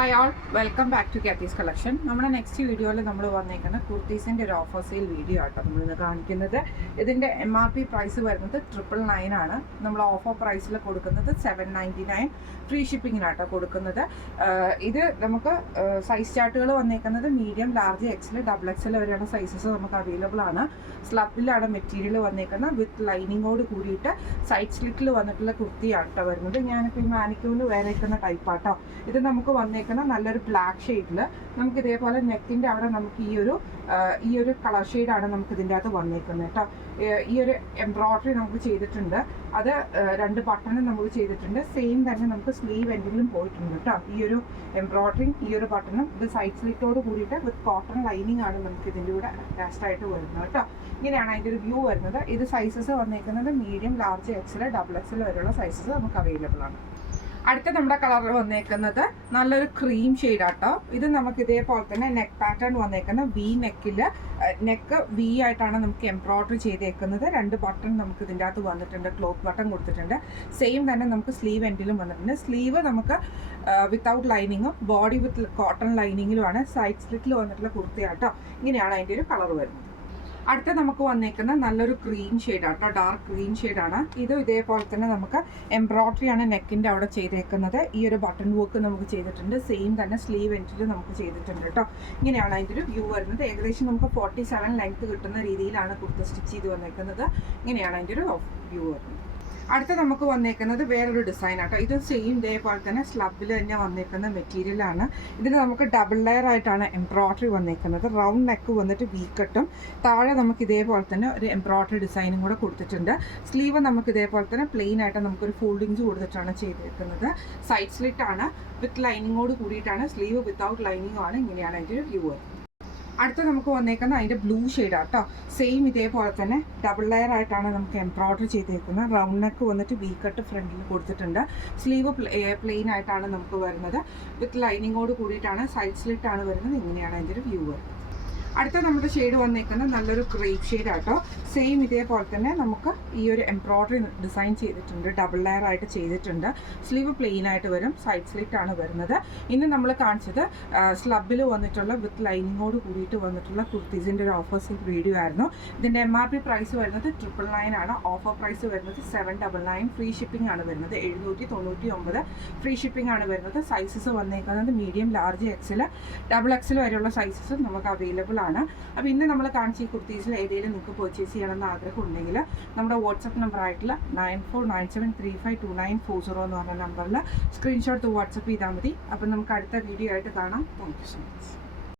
Hi all, welcome back to Kathees collection. നമ്മുടെ next വീഡിയോയിൽ നമ്മൾ വന്നേക്കുന്ന കുർത്തീസിൻ്റെ ഒരു ഓഫർ സെയിൽ വീഡിയോ ആട്ടോ നമ്മളിന്ന് കാണിക്കുന്നത്. ഇതിൻ്റെ MRP പ്രൈസ് വരുന്നത് 999 ആണ്. നമ്മൾ ഓഫർ പ്രൈസിൽ കൊടുക്കുന്നത് 799 ഫ്രീ ഷിപ്പിങ്ങിനാട്ടോ കൊടുക്കുന്നത്. ഇത് നമുക്ക് സൈസ് ചാർട്ടുകൾ വന്നേക്കുന്നത് medium, large, XL, double XL വരെയുള്ള സൈസസ് നമുക്ക് അവൈലബിൾ ആണ്. സ്ലബിലാണ് മെറ്റീരിയൽ വന്നേക്കുന്നത്, വിത്ത് ലൈനിങ്ങോട് കൂടിയിട്ട് സൈഡ് സ്ലിറ്റിൽ വന്നിട്ടുള്ള കുർത്തിയാട്ടോ വരുന്നത്. ഞാനിപ്പോൾ ഈ മാനിക്യൂറിൽ വേറേക്കുന്ന ടൈപ്പാട്ടോ. ഇത് നമുക്ക് വന്നേക്കുന്ന നല്ലൊരു ബ്ലാക്ക് ഷെയ്ഡിൽ നമുക്ക് ഇതേപോലെ നെക്കിൻ്റെ അവിടെ നമുക്ക് ഈ ഒരു കളർ ഷെയ്ഡാണ് നമുക്ക് ഇതിൻ്റെ അകത്ത് വന്നേക്കുന്നത് കേട്ടോ. ഈ ഒരു എംബ്രോയ്ഡറി നമുക്ക് ചെയ്തിട്ടുണ്ട്. അത് 2 ബട്ടണും നമുക്ക് ചെയ്തിട്ടുണ്ട്. സെയിം തന്നെ നമുക്ക് സ്ലീവ് എൻഡിലും പോയിട്ടുണ്ട് കേട്ടോ. ഈ ഒരു എംബ്രോയ്ഡറിയും ഈ ഒരു ബട്ടണും ഇത് സൈഡ് സ്ലിറ്റോട് കൂടിയിട്ട് വിത്ത് കോട്ടൺ ലൈനിങ് ആണ് നമുക്ക് ഇതിൻ്റെ കൂടെ അറ്റാച്ച്ഡ് ആയിട്ട് വരുന്നത് കേട്ടോ. ഇങ്ങനെയാണ് അതിൻ്റെ ഒരു വ്യൂ വരുന്നത്. ഇത് സൈസസ് വന്നേക്കുന്നത് medium, large, XL, double XL വരെയുള്ള സൈസസ് നമുക്ക് അവൈലബിൾ ആണ്. അടുത്ത നമ്മുടെ കളർ വന്നേക്കുന്നത് നല്ലൊരു ക്രീം ഷെയ്ഡാട്ടോ. ഇത് നമുക്ക് ഇതേപോലെ തന്നെ നെക്ക് പാറ്റേൺ വന്നേക്കുന്ന വി നെക്കിൽ, നെക്ക് വി ആയിട്ടാണ് നമുക്ക് എംബ്രോയ്ഡറി ചെയ്തേക്കുന്നത്. 2 ബട്ടൺ നമുക്ക് ഇതിൻ്റെ അകത്ത് വന്നിട്ടുണ്ട്, ക്ലോത്ത് ബട്ടൺ കൊടുത്തിട്ടുണ്ട്. സെയിം തന്നെ നമുക്ക് സ്ലീവ് എൻഡിലും വന്നിട്ടുണ്ട്. സ്ലീവ് നമുക്ക് വിത്തൗട്ട് ലൈനിങ്ങും ബോഡി വിത്ത് കോട്ടൺ ലൈനിങ്ങിലുമാണ്. സൈഡ് സ്ലിറ്റിൽ വന്നിട്ടുള്ള കുർത്തിയാട്ടോ. ഇങ്ങനെയാണ് അതിൻ്റെ ഒരു കളർ വരുന്നത്. അടുത്ത നമുക്ക് വന്നേക്കുന്ന നല്ലൊരു ഗ്രീൻ ഷെയ്ഡാട്ടോ, ഡാർക്ക് ഗ്രീൻ ഷെയ്ഡാണ്. ഇത് ഇതേപോലെ തന്നെ നമുക്ക് എംബ്രോയ്ഡറിയാണ് നെക്കിൻ്റെ അവിടെ ചെയ്തേക്കുന്നത്. ഈ ഒരു ബട്ടൺ വർക്ക് നമുക്ക് ചെയ്തിട്ടുണ്ട്. സെയിം തന്നെ സ്ലീവ് എൻഡിൽ നമുക്ക് ചെയ്തിട്ടുണ്ട് കേട്ടോ. ഇങ്ങനെയാണ് അതിൻ്റെ ഒരു വ്യൂ വരുന്നത്. ഏകദേശം നമുക്ക് 47 ലെങ്ത് കിട്ടുന്ന രീതിയിലാണ് കുർത്ത സ്റ്റിച്ച് ചെയ്ത് വന്നേക്കുന്നത്. ഇങ്ങനെയാണ് അതിൻ്റെ ഒരു വ്യൂ വരുന്നത്. അടുത്ത നമുക്ക് വന്നേക്കുന്നത് വേറൊരു ഡിസൈൻ ആട്ടോ. ഇത് സെയിം ഇതേപോലെ തന്നെ സ്ലബിൽ തന്നെ വന്നേക്കുന്ന മെറ്റീരിയലാണ്. ഇതിന് നമുക്ക് ഡബിൾ ലെയർ ആയിട്ടാണ് എംബ്രോയ്ഡറി വന്നേക്കുന്നത്. റൗണ്ട് നെക്ക് വന്നിട്ട് വീക്കട്ടും താഴെ നമുക്ക് ഇതേപോലെ തന്നെ ഒരു എംബ്രോയ്ഡറി ഡിസൈനും കൂടെ കൊടുത്തിട്ടുണ്ട്. സ്ലീവ് നമുക്ക് ഇതേപോലെ തന്നെ പ്ലെയിൻ ആയിട്ട് നമുക്കൊരു ഫോൾഡിങ്സ് കൊടുത്തിട്ടാണ് ചെയ്തേക്കുന്നത്. സൈഡ് സ്ലിറ്റ് ആണ്, വിത്ത് ലൈനിങ്ങോട് കൂടിയിട്ടാണ്. സ്ലീവ് വിത്തൗട്ട് ലൈനിങ്ങും ആണ്. ഇങ്ങനെയാണ് അതിൻ്റെ ഒരു വ്യൂ വരുന്നത്. അടുത്ത നമുക്ക് വന്നേക്കുന്നത് അതിൻ്റെ ബ്ലൂ ഷെയ്ഡാണ് കേട്ടോ. സെയിം ഇതേപോലെ തന്നെ ഡബിൾ ലെയർ ആയിട്ടാണ് നമുക്ക് എംബ്രോയ്ഡറി ചെയ്തേക്കുന്നത്. റൗണ്ട് നെക്ക് വന്നിട്ട് വി കട്ട് ഫ്രണ്ടിൽ കൊടുത്തിട്ടുണ്ട്. സ്ലീവ് പ്ലെയിൻ ആയിട്ടാണ് നമുക്ക് വരുന്നത്. വിത്ത് ലൈനിങ്ങോട് കൂടിയിട്ടാണ്. സൈഡ് സ്ലിറ്റാണ് വരുന്നത്. ഇങ്ങനെയാണ് അതിൻ്റെ ഒരു വ്യൂ വരുന്നത്. അടുത്ത നമ്മുടെ ഷെയ്ഡ് വന്നേക്കുന്നത് നല്ലൊരു ഗ്രേപ്പ് ഷെയ്ഡാട്ടോ. സെയിം ഇതേപോലെ തന്നെ നമുക്ക് ഈ ഒരു എംബ്രോയ്ഡറി ഡിസൈൻ ചെയ്തിട്ടുണ്ട്. ഡബിൾ ലെയർ ആയിട്ട് ചെയ്തിട്ടുണ്ട്. സ്ലീവ് പ്ലെയിൻ ആയിട്ട് വരും. സൈഡ് സ്ലിറ്റ് ആണ് വരുന്നത്. ഇന്ന് നമ്മൾ കാണിച്ചത് സ്ലബിൽ വന്നിട്ടുള്ള വിത്ത് ലൈനിങ്ങോട് കൂടിയിട്ട് വന്നിട്ടുള്ള കുർത്തീസിൻ്റെ ഒരു ഓഫർ സെയിൽ വീഡിയോ ആയിരുന്നു. ഇതിൻ്റെ MRP പ്രൈസ് വരുന്നത് 999 ആണ്. ഓഫർ പ്രൈസ് വരുന്നത് 799. ഫ്രീ ഷിപ്പിംഗ് ആണ് വരുന്നത്. 799 ഫ്രീ ഷിപ്പിംഗ് ആണ് വരുന്നത്. സൈസസ് വന്നേക്കുന്നത് medium, large, XL, double XL വരെയുള്ള സൈസസ് നമുക്ക് അവൈലബിൾ ആണ്. അപ്പോൾ ഇന്ന് നമ്മൾ കാണിച്ച ഈ കുർത്തീസിൽ ഏതെങ്കിലും നിങ്ങൾക്ക് പർച്ചേസ് ചെയ്യണമെന്ന് ആഗ്രഹം ഉണ്ടെങ്കിൽ നമ്മുടെ വാട്സപ്പ് നമ്പർ ആയിട്ടുള്ള 9497352940 എന്ന് പറഞ്ഞ നമ്പറിൽ സ്ക്രീൻഷോട്ട് വാട്സപ്പ് ചെയ്താൽ മതി. അപ്പോൾ നമുക്ക് അടുത്ത വീഡിയോ ആയിട്ട് കാണാം. Thank you so much.